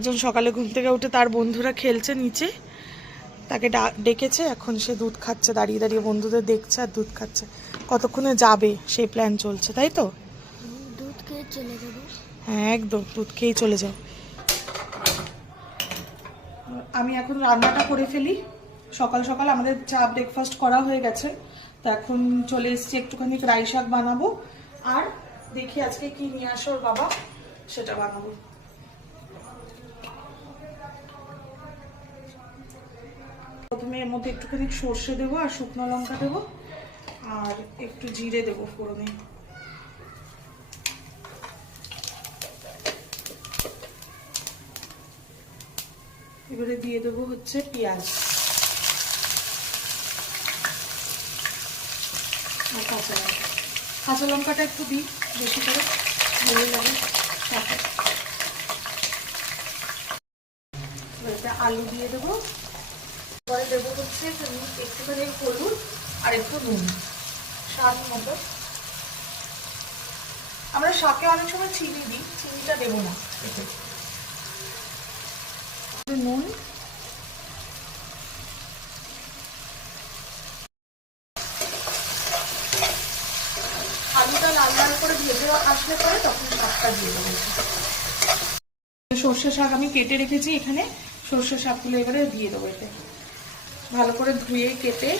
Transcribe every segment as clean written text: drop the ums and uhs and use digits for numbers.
একজন সকালে ঘুম থেকে উঠে তার বন্ধুরা খেলছে নিচে, তাকে ডেকেছে, এখন সে দুধ খাচ্ছে, দাঁড়িয়ে দাঁড়িয়ে বন্ধুদের দেখছে আর দুধ খাচ্ছে। কতক্ষণে যাবে সেই প্ল্যান চলছে, তাই তো? দুধ খেয়ে চলে যাবো। হ্যাঁ একদম, দুধ খেয়েই চলে যাও। আমি এখন রান্নাটা করে ফেলি। সকাল সকাল আমাদের চা ব্রেকফাস্ট করা হয়ে গেছে, তো এখন চলে এসেছি একটুখানি রাই শাক বানাবো, আর দেখি আজকে কি নিয়ে আসো ওর বাবা, সেটা বানাবো। প্রথমে এর মধ্যে একটুখানি সর্ষে দেবো আর শুকনো লঙ্কা দেবো আর একটু জিরে দেবো ফোড়নে। এবারে দিয়ে দেবো হচ্ছে পেঁয়াজ আর কাঁচা লঙ্কা। কাঁচা লঙ্কাটা একটু দিই বেশি করে, ভালো লাগে। এবারে আলু দিয়ে দেবো, পরে দেবো হচ্ছে একটুখানি হলুদ আর একটু নুন স্বাদ মতো। আমরা শাকে অনেক সময় চিনি দিই, চিনিটা দেবো না এতে। নুন, আলুটা লাল লাল করে ভেজে আসলে পরে তখন শাকটা দিয়ে দেবো। সর্ষে শাক আমি কেটে রেখেছি এখানে, সর্ষে শাকগুলো এবারে দিয়ে দেবো এতে, ভালো করে ধুয়ে কেটে।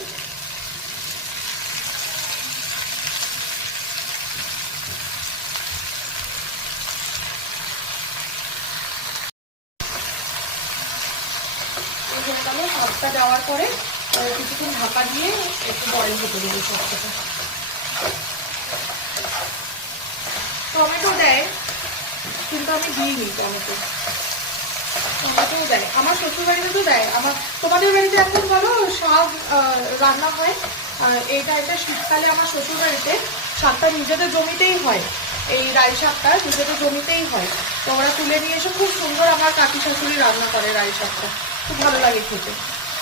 শাকটা দেওয়ার পরে কিছুক্ষণ ঢাকা দিয়ে একটু বয়েল হতে দেবো শাকটা। টমেটো দেয় কিন্তু আমি দিইনি টমেটো, টমেটোও দেয় আমার শ্বশুর বাড়িতে তো দেয়। আমার তোমাদের বাড়িতে এখন বলো শাক রান্না হয়, এই টাইপের শীতকালে আমার শ্বশুর বাড়িতে শাকটা নিজেদের জমিতেই হয়, এই রাই শাকটা নিজেদের জমিতেই হয়। তো ওরা তুলে নিয়ে এসে খুব সুন্দর আমার কাকি শাশুড়ি রান্না করে রাই শাকটা, খুব ভালো লাগে খেতে।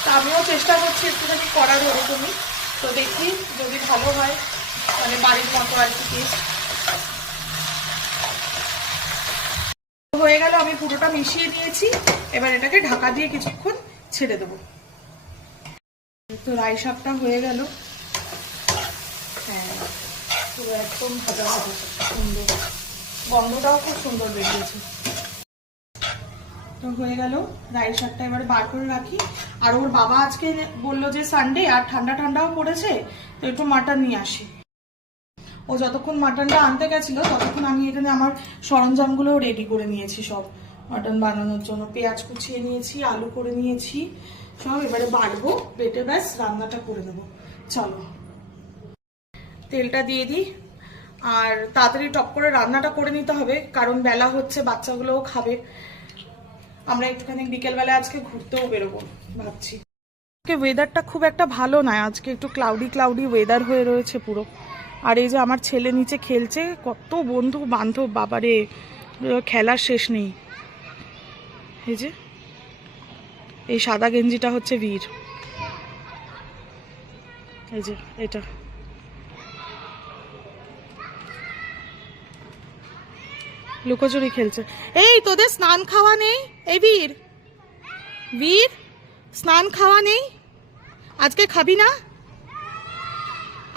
তা আমিও চেষ্টা করছি একটুখানি করার ওরকমই, তো দেখি যদি ভালো হয়, মানে বাড়ির মতো আর কি টেস্ট হয়ে গেল। আমি পুরোটা মিশিয়ে নিয়েছি, এবার এটাকে ঢাকা দিয়ে কিছুক্ষণ ছেড়ে দেবো। তো রাই শাকটা হয়ে গেল, হ্যাঁ পুরো একদম ভাজা ভাজা সুন্দর, গন্ধটাও খুব সুন্দর বেরিয়েছে। তো হয়ে গেল রাই শাকটা, এবারে বার করে রাখি। আর ওর বাবা আজকে বললো যে সানডে আর ঠান্ডা ঠান্ডাও পড়েছে, তো একটু মাটন নিয়ে আসি। ও যতক্ষণ মাটনটা আনতে গেছিলো ততক্ষণ আমি এখানে আমার সরঞ্জামগুলো রেডি করে নিয়েছি সব মাটন বানানোর জন্য। পেঁয়াজ কুচিয়ে নিয়েছি, আলু করে নিয়েছি সব, এবারে বাটবো, বেটে ব্যাস রান্নাটা করে দেবো। চলো তেলটা দিয়ে দিই, আর তাড়াতাড়ি টপ করে রান্নাটা করে নিতে হবে কারণ বেলা হচ্ছে, বাচ্চাগুলোও খাবে। আমরা একটুখানি বিকেলবেলা আজকে ঘুরতেও বেরোবো ভাবছি। ওয়েদারটা খুব একটা ভালো নয় আজকে, একটু ক্লাউডি ক্লাউডি ওয়েদার হয়ে রয়েছে পুরো। আর এই যে আমার ছেলে নিচে খেলছে, কত বন্ধু বান্ধব, বাবারে খেলার শেষ নেই। এই যে এই সাদা গেঞ্জিটা হচ্ছে বীর, এই যে এটা লুকোচুরি খেলছে। এই তোদের স্নান খাওয়া নেই? এই বীর, বীর স্নান খাওয়া নেই আজকে? খাবি না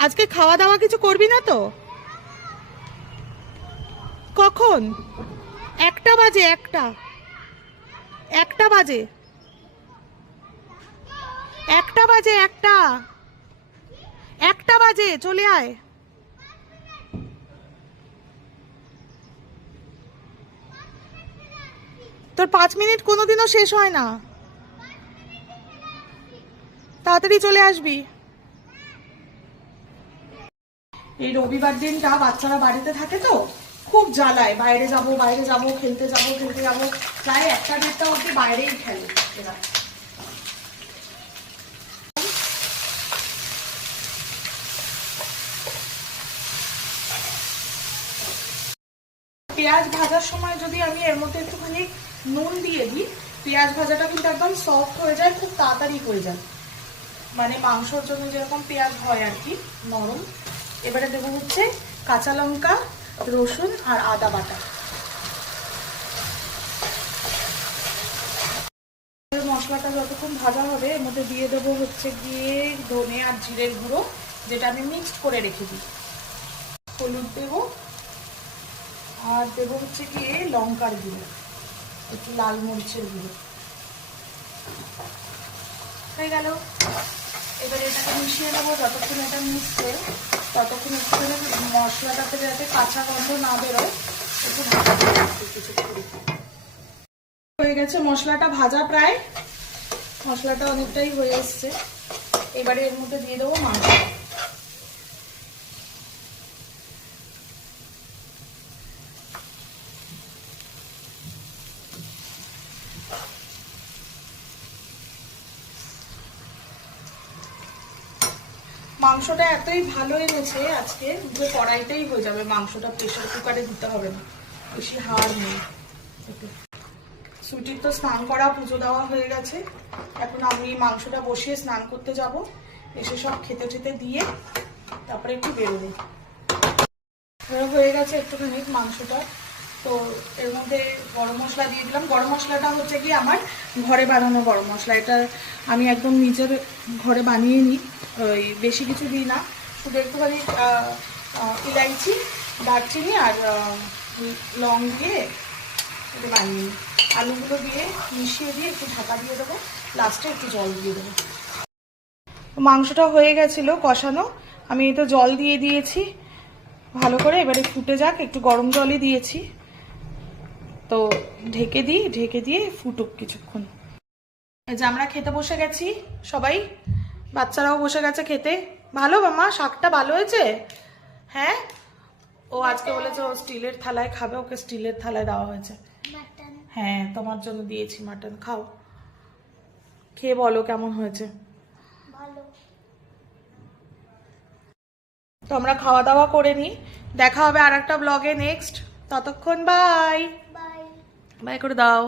আজকে? খাওয়া দাওয়া কিছু করবি না তো? কখন? 1টা বাজে, 1টা বাজে, 1টা বাজে, 1টা বাজে, চলে আয়। তোর 5 মিনিট কোনোদিনও শেষ হয় না, তাড়াতাড়ি চলে আসবি। এই রবিবার দিনটা বাচ্চারা বাড়িতে থাকে তো খুব জ্বালায়, বাইরে যাব বাইরে যাব, খেলতে যাব খেলতে যাব, প্রায় 1টা 1:30 অবধি বাইরেই খেলে এরা। পেঁয়াজ ভাজার সময় যদি আমি এর মধ্যে একটুখানি নুন দিয়ে দিই, পেঁয়াজ ভাজাটা কিন্তু একদম সফট হয়ে যায়, খুব তাড়াতাড়ি হয়ে যায়, মানে মাংসর জন্য যেরকম পেঁয়াজ হয় আর কি, নরম। এবারে দেবো হচ্ছে কাঁচা লঙ্কা, রসুন আর আদা বাটা। মশলাটা যতক্ষণ ভাজা হবে এর মধ্যে দিয়ে দেবো হচ্ছে গিয়ে ধনে আর জিরের গুঁড়ো, যেটা আমি মিক্সড করে রেখে দিই। হলুদ দেবো আর দেবো হচ্ছে গিয়ে লঙ্কার গুঁড়ো, একটু লাল মরিচের গুঁড়ো। হয়ে গেল। এবারে এটাকে মিশিয়ে নেবো। যতক্ষণ এটা মিশছে ততক্ষণ একটুখানি মশলাটাতে যাতে কাঁচা গন্ধ না বেরোয় একটু ঢাকা দিয়ে রাখবো কিছুক্ষণ। হয়ে গেছে মশলাটা ভাজা প্রায়, মশলাটা অনেকটাই হয়ে এসছে। এবারে এর মধ্যে দিয়ে দেবো মাংস। মাংসটা এতই ভালো এনেছে আজকে যে কড়াইটাই হয়ে যাবে, মাংসটা প্রেসার কুকারে দিতে হবে না, বেশি হাড় নেই। সুইটির তো স্নান করা পুজো দেওয়া হয়ে গেছে, এখন আমি মাংসটা বসিয়ে স্নান করতে যাব, এসে সব খেতে টেতে দিয়ে তারপরে একটু বেরোবো। হয়ে গেছে একটুখানি মাংসটা, তো এর মধ্যে গরম মশলা দিয়ে দিলাম। গরম মশলাটা হচ্ছে কি আমার ঘরে বানানো গরম মশলা, এটা আমি একদম নিজের ঘরে বানিয়ে নিই, ওই বেশি কিছু দিই না, শুধু একটুখানি ইলাইচি, দারচিনি আর লং দিয়ে এটা বানিয়ে নিই। আলুগুলো দিয়ে মিশিয়ে দিয়ে একটু ঢাকা দিয়ে দেবো, লাস্টে একটু জল দিয়ে দেবো। মাংসটা হয়ে গেছিলো কষানো, আমি তো জল দিয়ে দিয়েছি ভালো করে, এবারে ফুটে যাক, একটু গরম জলই দিয়েছি, তো ঢেকে দিই, ঢেকে দিয়ে ফুটুক কিছুক্ষণ। এই যে আমরা খেতে বসে গেছি সবাই, বাচ্চারাও বসে গেছে খেতে। ভালো মামা, শাকটা ভালো হয়েছে? হ্যাঁ, ও আজকে বলেছে ও স্টিলের থালায় খাবে, ওকে স্টিলের থালায় দেওয়া হয়েছে। হ্যাঁ, তোমার জন্য দিয়েছি মাটন, খাও, খেয়ে বলো কেমন হয়েছে। তো আমরা খাওয়া দাওয়া করে নিই, দেখা হবে আর একটা ব্লগে নেক্সট। ততক্ষণ বাই বাই করে দাও।